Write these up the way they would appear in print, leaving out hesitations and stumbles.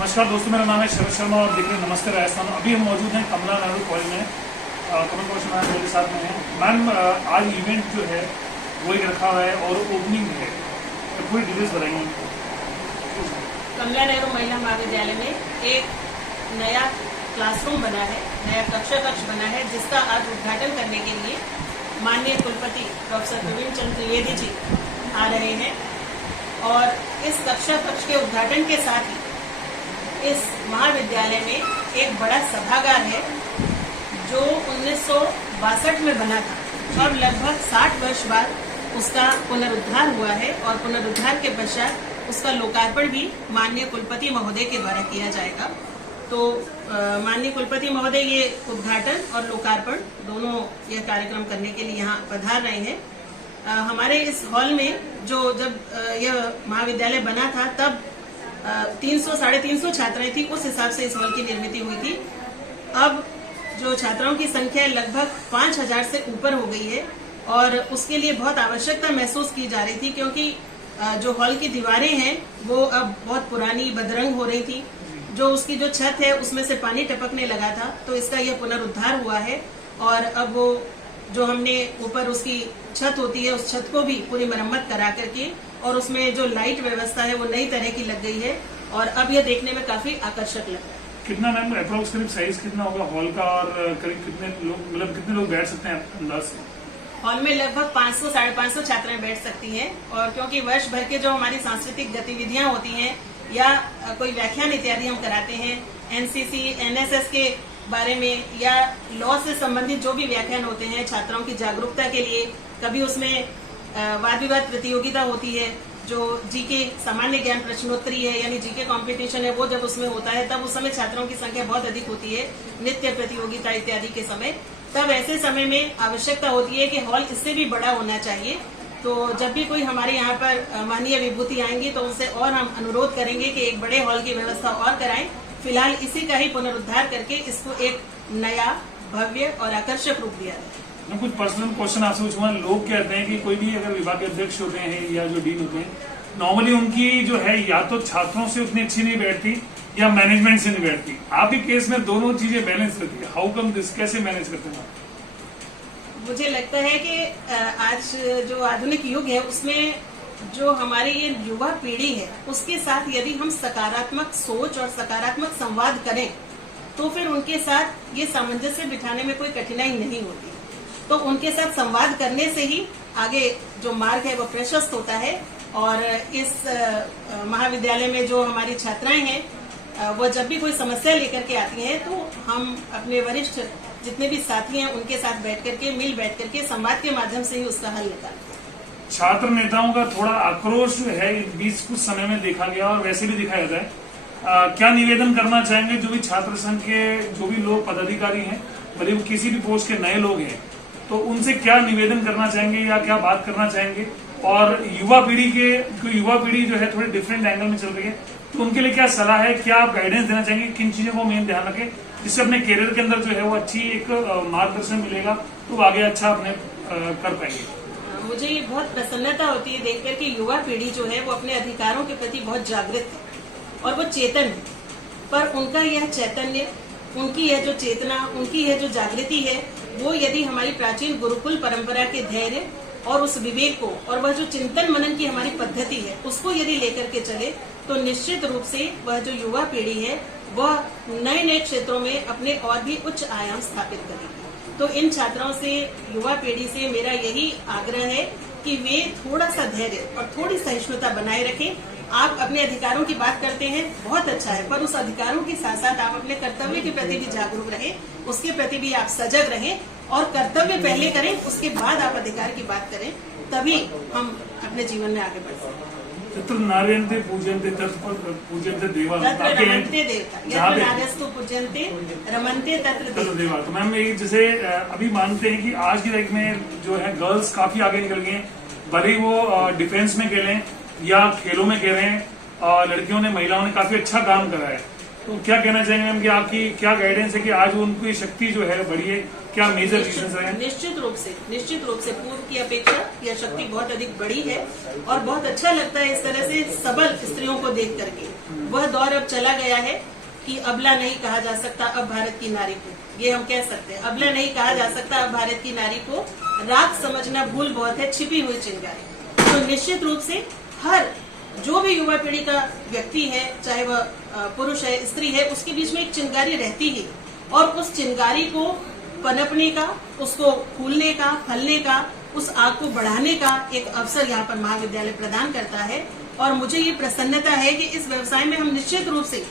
नमस्कार दोस्तों, मेरा नाम है शरद शर्मा और देख रहे हैं नमस्ते राजस्थान। अभी हम मौजूद हैं कमला नेहरू कॉलेज में। कमल कौशल मैम मेरे साथ में है। मैम, आज इवेंट जो है वो एक रखा हुआ है और ओपनिंग है, तो पूरी डिटेल्स बताएंगे। कमला नेहरू महिला महाविद्यालय में एक नया क्लासरूम बना है, नया कक्ष बना है, जिसका आज उद्घाटन करने के लिए माननीय कुलपति प्रोफेसर प्रवीण चंद्र त्रिवेदी जी आ रहे हैं। और इस कक्ष के उद्घाटन के साथ ही इस महाविद्यालय में एक बड़ा सभागार है जो 1962 में बना था और लगभग 60 वर्ष बाद उसका पुनरुद्धार हुआ है और पुनरुद्धार के पश्चात उसका लोकार्पण भी माननीय कुलपति महोदय के द्वारा किया जाएगा। तो माननीय कुलपति महोदय ये उद्घाटन और लोकार्पण दोनों यह कार्यक्रम करने के लिए यहाँ पधार रहे हैं। हमारे इस हॉल में जब यह महाविद्यालय बना था तब 300-350 छात्राएं थी, उस हिसाब से इस हॉल की निर्मित हुई थी। अब जो छात्राओं की संख्या लगभग 5000 से ऊपर हो गई है और उसके लिए बहुत आवश्यकता महसूस की जा रही थी, क्योंकि जो हॉल की दीवारें हैं वो अब बहुत पुरानी बदरंग हो रही थी। जो उसकी जो छत है उसमें से पानी टपकने लगा था, तो इसका यह पुनरुद्धार हुआ है और अब वो जो हमने ऊपर उसकी छत होती है उस छत को भी पूरी मरम्मत करा करके और उसमें जो लाइट व्यवस्था है वो नई तरह की लग गई है और अब यह देखने में काफी आकर्षक लग रहा है। कितना मैम अप्रोक्स करीब साइज कितना होगा हॉल का और करीब कितने लोग बैठ सकते हैं अंदाज से? हॉल में लगभग 500-550 छात्राएं बैठ सकती हैं और क्योंकि वर्ष भर के जो हमारी सांस्कृतिक गतिविधियां होती हैं या कोई व्याख्यान इत्यादि हम कराते हैं, एनसीसी एनएसएस के बारे में या लॉ से संबंधित जो भी व्याख्यान होते हैं छात्राओं की जागरूकता के लिए, कभी उसमें वाद विवाद प्रतियोगिता होती है, जो जीके सामान्य ज्ञान प्रश्नोत्तरी है यानी जीके कंपटीशन है, वो जब उसमें होता है तब उस समय छात्रों की संख्या बहुत अधिक होती है, नृत्य प्रतियोगिता इत्यादि के समय। तब ऐसे समय में आवश्यकता होती है कि हॉल इससे भी बड़ा होना चाहिए। तो जब भी कोई हमारे यहाँ पर माननीय विभूति आएंगी तो उनसे और हम अनुरोध करेंगे कि एक बड़े हॉल की व्यवस्था और कराएं। फिलहाल इसी का ही पुनरुद्धार करके इसको एक नया भव्य और आकर्षक रूप दिया है। मैं कुछ पर्सनल क्वेश्चन आपसे पूछूंगा। लोग कहते हैं कि कोई भी अगर विभाग के अध्यक्ष होते हैं या जो डीन होते हैं, नॉर्मली उनकी जो है या तो छात्रों से उतनी अच्छी नहीं बैठती या मैनेजमेंट से नहीं बैठती। आपके केस में दोनों चीजें बैलेंस रहती है। हाउ कम दिस, कैसे मैनेज करते हैं? मुझे लगता है कि आज जो आधुनिक युग है उसमें जो हमारी ये युवा पीढ़ी है उसके साथ यदि हम सकारात्मक सोच और सकारात्मक संवाद करें तो फिर उनके साथ ये सामंजस्य बिठाने में कोई कठिनाई नहीं होती। तो उनके साथ संवाद करने से ही आगे जो मार्ग है वो प्रशस्त होता है। और इस महाविद्यालय में जो हमारी छात्राएं हैं वो जब भी कोई समस्या लेकर के आती हैं तो हम अपने वरिष्ठ जितने भी साथी हैं उनके साथ बैठ करके संवाद के माध्यम से ही उसका हल निकालते हैं। छात्र नेताओं का थोड़ा आक्रोश है बीच कुछ समय में देखा गया और वैसे भी दिखाया जाता है। क्या निवेदन करना चाहेंगे जो भी छात्र संघ के जो भी लोग पदाधिकारी हैं, भले वो किसी भी पोस्ट के नए लोग हैं, तो उनसे क्या निवेदन करना चाहेंगे या क्या बात करना चाहेंगे? और युवा पीढ़ी जो है थोड़ी डिफरेंट एंगल में चल रही है, तो उनके लिए क्या सलाह है, क्या आप गाइडेंस देना चाहेंगे? किन चीजों को मेन ध्यान रखें जिससे अपने करियर के अंदर जो है वो अच्छी एक मार्गदर्शन मिलेगा तो वो आगे अच्छा अपने कर पाएंगे? मुझे ये बहुत प्रसन्नता होती है देखकर कि युवा पीढ़ी जो है वो अपने अधिकारों के प्रति बहुत जागृत है और वो चेतन है। पर उनका यह चैतन्य, उनकी यह जो चेतना, उनकी यह जो जागृति है वो यदि हमारी प्राचीन गुरुकुल परंपरा के धैर्य और उस विवेक को और वह जो चिंतन मनन की हमारी पद्धति है उसको यदि लेकर के चले तो निश्चित रूप से वह जो युवा पीढ़ी है वह नए क्षेत्रों में अपने और भी उच्च आयाम स्थापित करेगी। तो इन छात्राओं से, युवा पीढ़ी से मेरा यही आग्रह है कि वे थोड़ा सा धैर्य और थोड़ी सहिष्णुता बनाए रखें। आप अपने अधिकारों की बात करते हैं, बहुत अच्छा है, पर उस अधिकारों के साथ साथ आप अपने कर्तव्य के प्रति भी जागरूक रहें, उसके प्रति भी आप सजग रहें और कर्तव्य पहले करें, उसके बाद आप अधिकार की बात करें, तभी हम अपने जीवन में आगे बढ़ सकते हैं। तत्र नारायणते पूजन्ते तत्र पूजन्ते देवा, रमन्ते देवता, यत्र नारस्तु पूजन्ते रमन्ते तत्र देवा। तो मैम ये जैसे अभी मानते हैं कि आज की तारीख में जो है गर्ल्स काफी आगे निकल गए हैं, भले वो डिफेंस में खेलें या खेलों में खेलें, लड़कियों ने, महिलाओं ने काफी अच्छा काम करा है। तो क्या कहना चाहेंगे मैम कि आपकी क्या गाइडेंस है कि आज उनकी शक्ति जो है बढ़ी है, क्या मेजर रीजन है? निश्चित रूप से पूर्व की अपेक्षा यह शक्ति बहुत अधिक बड़ी है और बहुत अच्छा लगता है इस तरह से सबल स्त्रियों को देख करके। वह दौर अब चला गया है कि अबला नहीं कहा जा सकता अब भारत की नारी को, ये हम कह सकते हैं। अबला नहीं कहा जा सकता अब भारत की नारी को, राख समझना भूल बहुत है, छिपी हुई चिंगारी। तो निश्चित रूप से हर जो भी युवा पीढ़ी का व्यक्ति है, चाहे वह पुरुष है स्त्री है, उसके बीच में एक चिंगारी रहती है और उस चिंगारी को पनपने का, उसको फूलने का, फलने का, उस आग को बढ़ाने का एक अवसर यहाँ पर महाविद्यालय प्रदान करता है। और मुझे ये प्रसन्नता है कि इस व्यवसाय में हम निश्चित रूप से,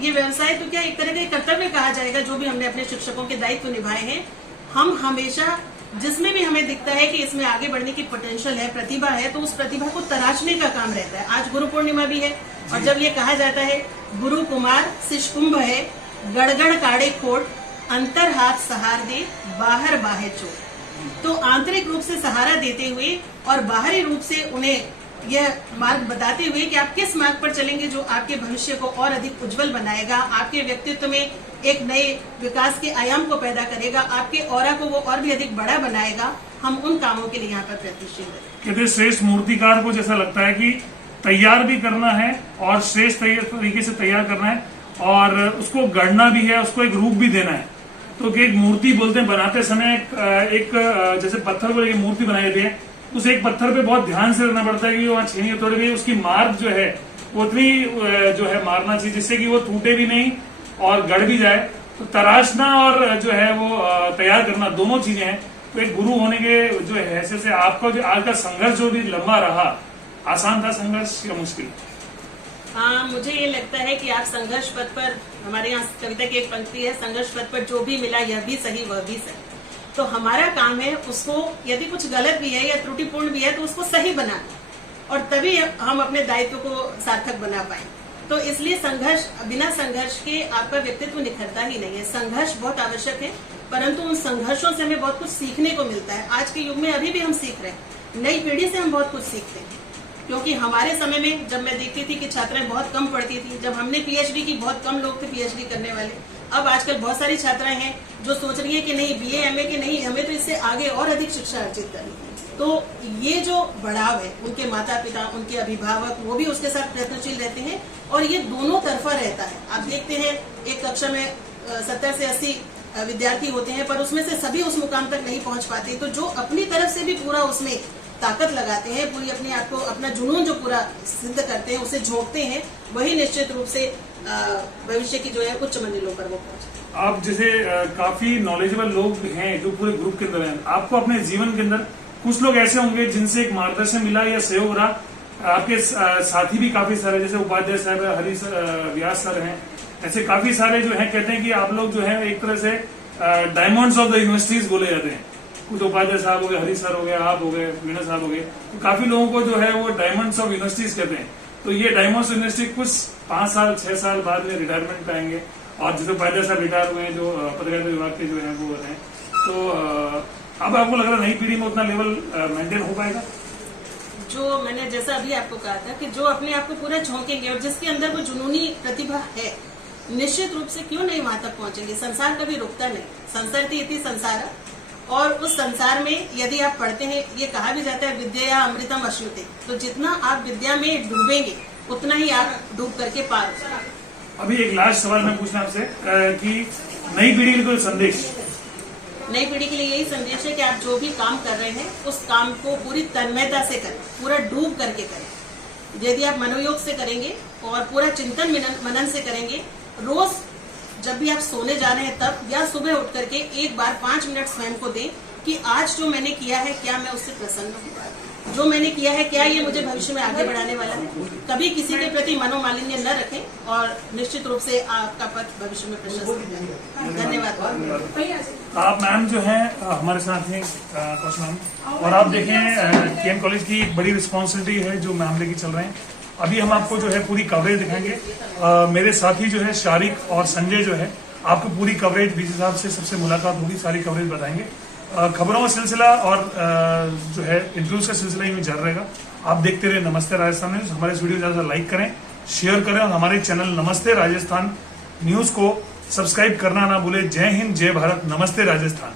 ये व्यवसाय तो क्या एक तरह का कर्तव्य कहा जाएगा, जो भी हमने अपने शिक्षकों के दायित्व निभाए हैं, हम हमेशा जिसमें भी हमें दिखता है कि इसमें आगे बढ़ने की पोटेंशियल है, प्रतिभा है, तो उस प्रतिभा को तराशने का काम रहता है। आज गुरु पूर्णिमा भी है और जब ये कहा जाता है गुरु कुमार शिष्य कुंभ है, गड़गड़ काड़े खोट, अंतर हाथ सहार दे, बाहर बाहे चोट। तो आंतरिक रूप से सहारा देते हुए और बाहरी रूप से उन्हें यह मार्ग बताते हुए कि आप किस मार्ग पर चलेंगे जो आपके भविष्य को और अधिक उज्जवल बनाएगा, आपके व्यक्तित्व में एक नए विकास के आयाम को पैदा करेगा, आपके ऑरा को वो और भी अधिक बड़ा बनाएगा, हम उन कामों के लिए यहाँ पर प्रयत्नशील हैं। कहते श्रेष्ठ मूर्तिकार को जैसा लगता है कि तैयार भी करना है और श्रेष्ठ तरीके से तैयार करना है और उसको गढ़ना भी है, उसको एक रूप भी देना है। तो एक मूर्ति बोलते हैं बनाते समय एक जैसे पत्थर को लेकर मूर्ति बनाई जाती है, उस एक पत्थर पे बहुत ध्यान से रहना पड़ता है कि वहाँ छेनी तोड़ गई, उसकी मार्ग जो है वो उतनी जो है मारना चाहिए जिससे कि वो टूटे भी नहीं और गड़ भी जाए। तो तराशना और जो है वो तैयार करना दोनों चीजें हैं। तो एक गुरु होने के जो है ऐसे से आपका जो आज का संघर्ष जो भी लंबा रहा, आसान था संघर्ष या मुश्किल? हाँ, मुझे ये लगता है कि आप संघर्ष पथ पर, हमारे यहाँ कविता की एक पंक्ति है, संघर्ष पथ पर जो भी मिला यह भी सही वह भी सही। तो हमारा काम है उसको, यदि कुछ गलत भी है या त्रुटिपूर्ण भी है तो उसको सही बनाना और तभी हम अपने दायित्व को सार्थक बना पाए। तो इसलिए संघर्ष, बिना संघर्ष के आपका व्यक्तित्व निखरता ही नहीं है। संघर्ष बहुत आवश्यक है, परंतु उन संघर्षों से हमें बहुत कुछ सीखने को मिलता है। आज के युग में अभी भी हम सीख रहे हैं, नई पीढ़ी से हम बहुत कुछ सीखते हैं। क्योंकि हमारे समय में जब मैं देखती थी कि छात्राएं बहुत कम पढ़ती थी, जब हमने पीएचडी की बहुत कम लोग थे पीएचडी करने वाले। अब आजकल बहुत सारी छात्राएं हैं जो सोच रही है कि नहीं बीए एमए के नहीं, हमें तो इससे आगे और अधिक शिक्षा अर्जित करनी है। तो ये जो बढ़ाव है, उनके माता पिता, उनके अभिभावक, वो भी उसके साथ प्रयत्नशील रहते हैं और ये दोनों तरफा रहता है। आप देखते हैं एक कक्षा में 70 से 80 विद्यार्थी होते हैं, पर उसमें से सभी उस मुकाम तक नहीं पहुंच पाते। तो जो अपनी तरफ से भी पूरा उसमें ताकत लगाते हैं, पूरी अपने आप को, अपना जुनून जो पूरा सिद्ध करते हैं, उसे झोंकते हैं, वही निश्चित रूप से भविष्य की जो है उच्च मंजिलों पर वो पहुंचते। आप जैसे काफी नॉलेजेबल लोग हैं जो पूरे ग्रुप के अंदर हैं, आपको अपने जीवन के अंदर कुछ लोग ऐसे होंगे जिनसे एक मार्गदर्शन मिला या सहयोग रहा। आपके साथी भी काफी सारे, जैसे उपाध्याय साहब, हरी व्यास सर हैं, ऐसे काफी सारे जो हैं। कहते हैं कि आप लोग जो है एक तरह से डायमंड्स ऑफ द यूनिवर्सिटीज बोले जाते हैं। कुछ उपाध्याय साहब हो गए, हरी सर हो गए, आप हो गए, वीणा साहब हो गए, तो काफी लोगों को जो है वो डायमंड्स ऑफ यूनिवर्सिटीज कहते हैं। तो ये डायमंड्स यूनिवर्सिटी कुछ 5 साल 6 साल बाद में रिटायरमेंट पे आएंगे और जैसे उपाध्याय साहब रिटायर हुए हैं, जो पत्रकारिता विभाग के जो है वो हैं, तो अब आपको लग रहा है नई पीढ़ी में उतना लेवल मेंटेन हो पाएगा? जो मैंने जैसा अभी आपको कहा था कि जो अपने आप को पूरा झोंकेंगे और जिसके अंदर वो जुनूनी प्रतिभा है, निश्चित रूप से क्यों नहीं वहां तक पहुंचेंगे। संसार कभी रुकता नहीं, संसरती इति संसार। और उस संसार में यदि आप पढ़ते हैं, ये कहा भी जाता है विद्या अमृतम अश्नुते, तो जितना आप विद्या में डूबेंगे उतना ही आप डूब करके पार हो जाएंगे। अभी एक लास्ट सवाल मैं पूछना आपसे कि नई पीढ़ी के लिए कोई संदेश? नई पीढ़ी के लिए यही संदेश है कि आप जो भी काम कर रहे हैं उस काम को पूरी तन्मयता से करें, पूरा डूब करके करें। यदि आप मनोयोग से करेंगे और पूरा चिंतन मनन से करेंगे, रोज जब भी आप सोने जा रहे हैं तब या सुबह उठ करके एक बार 5 मिनट स्वयं को दें कि आज जो मैंने किया है क्या मैं उससे प्रसन्न हूँ, जो मैंने किया है क्या ये मुझे भविष्य में आगे बढ़ाने वाला है। कभी किसी के प्रति मनोमालिन्य न रखें और निश्चित रूप से आपका पथ भविष्य में प्रशस्त हो जाएगा। धन्यवाद। आप मैम जो है हमारे साथ हैं कौशल मैम, और आप देखें केएम कॉलेज की एक बड़ी रिस्पॉन्सिबिलिटी है जो मैम लेके चल रहे हैं। अभी हम आपको जो है पूरी कवरेज दिखाएंगे। मेरे साथी जो है शारिक और संजय जो है आपको पूरी कवरेज, बीसी साहब से सबसे मुलाकात होगी, सारी कवरेज बताएंगे। खबरों का सिलसिला और जो है इंटरव्यूज का सिलसिला ही जारी रहेगा। आप देखते रहे नमस्ते राजस्थान न्यूज। हमारे इस वीडियो ज्यादा लाइक करें, शेयर करें और हमारे चैनल नमस्ते राजस्थान न्यूज को सब्सक्राइब करना ना भूले। जय हिंद, जय भारत, नमस्ते राजस्थान।